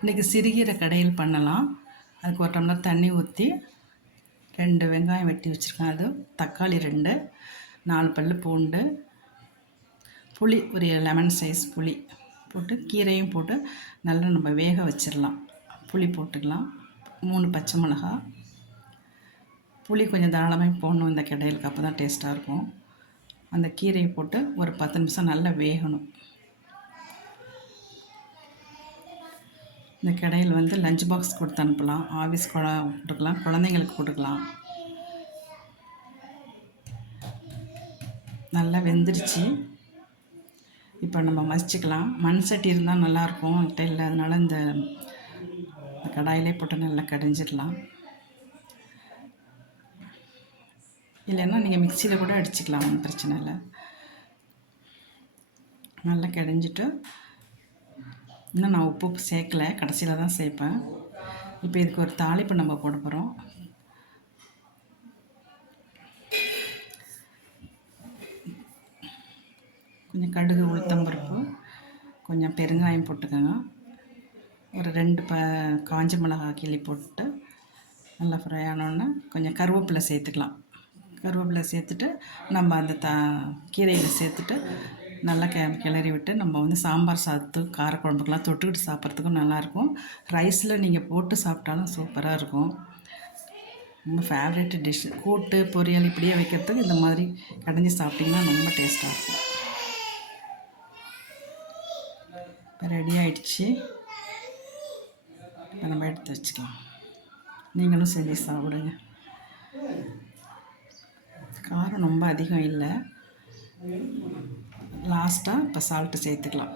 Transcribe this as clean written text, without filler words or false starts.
இன்றைக்கி சிறுகீரை கடையில் பண்ணலாம். அதுக்கு ஒரு டம்ளர் தண்ணி ஊற்றி 2 வெங்காயம் வெட்டி வச்சுருக்கேன், அது தக்காளி 2, 4 பல் பூண்டு, புளி ஒரு லெமன் சைஸ் புளி போட்டு கீரையும் போட்டு நல்லா நம்ம வேக வச்சிடலாம். புளி போட்டுக்கலாம். 3 பச்சை மிளகா. புளி கொஞ்சம் தாராளமாக போடணும் இந்த கடையிலுக்கு, அப்போ தான் டேஸ்ட்டாக இருக்கும். அந்த கீரையை போட்டு ஒரு 10 நிமிஷம் நல்லா வேகணும். இந்த கடையில் வந்து லஞ்ச் பாக்ஸ் கொடுத்து அனுப்பலாம், ஆஃபீஸ் கொடுக்கலாம், குழந்தைங்களுக்கு கொடுக்கலாம். நல்லா வெந்துருச்சு. இப்போ நம்ம மசிச்சுக்கலாம். மண் சட்டி இருந்தால் நல்லாயிருக்கும், கிட்ட இல்லை, அதனால் இந்த கடாயிலே போட்டு நல்லா கடைஞ்சிடலாம். இல்லைன்னா நீங்கள் மிக்சியில் கூட அடிச்சுக்கலாம், ஒன்றும் பிரச்சனை இல்லை. நல்லா கடைஞ்சிட்டு இன்னும் நான் உப்பு சேர்க்கலை, கடைசியில் தான் சேர்ப்பேன். இப்போ இதுக்கு ஒரு தாளிப்பு நம்ம போட போகிறோம். கொஞ்சம் கடுகு, உளுத்தம்பருப்பு, கொஞ்சம் பெருங்காயம் போட்டுக்கோங்க. ஒரு 2 காஞ்ச மிளகாய் கிள்ளி போட்டு நல்லா ஃப்ரை ஆனோடனே கொஞ்சம் கருவேப்பிலை சேர்த்துக்கலாம். கருவேப்பிலை சேர்த்துட்டு நம்ம அந்த கீரையில் சேர்த்துட்டு நல்லா கிளறி விட்டு நம்ம வந்து சாம்பார் சாதத்து காரக்குழம்புக்கெலாம் தொட்டுக்கிட்டு சாப்பிட்றதுக்கும் நல்லாயிருக்கும். ரைஸில் நீங்கள் போட்டு சாப்பிட்டாலும் சூப்பராக இருக்கும். ரொம்ப ஃபேவரட் டிஷ். கூட்டு பொரியல் இப்படியே வைக்கிறதுக்கு இந்த மாதிரி கடைஞ்சி சாப்பிட்டிங்கன்னா ரொம்ப டேஸ்ட்டாக இருக்கும். இப்போ ரெடி ஆகிடுச்சு. இப்போ நம்ம எடுத்து வச்சுக்கலாம். நீங்களும் செஞ்சு சாப்பிடுங்க. காரம் ரொம்ப அதிகம் இல்லை. லாஸ்ட்டாக இப்போ சால்ட்டு சேர்த்துக்கலாம்.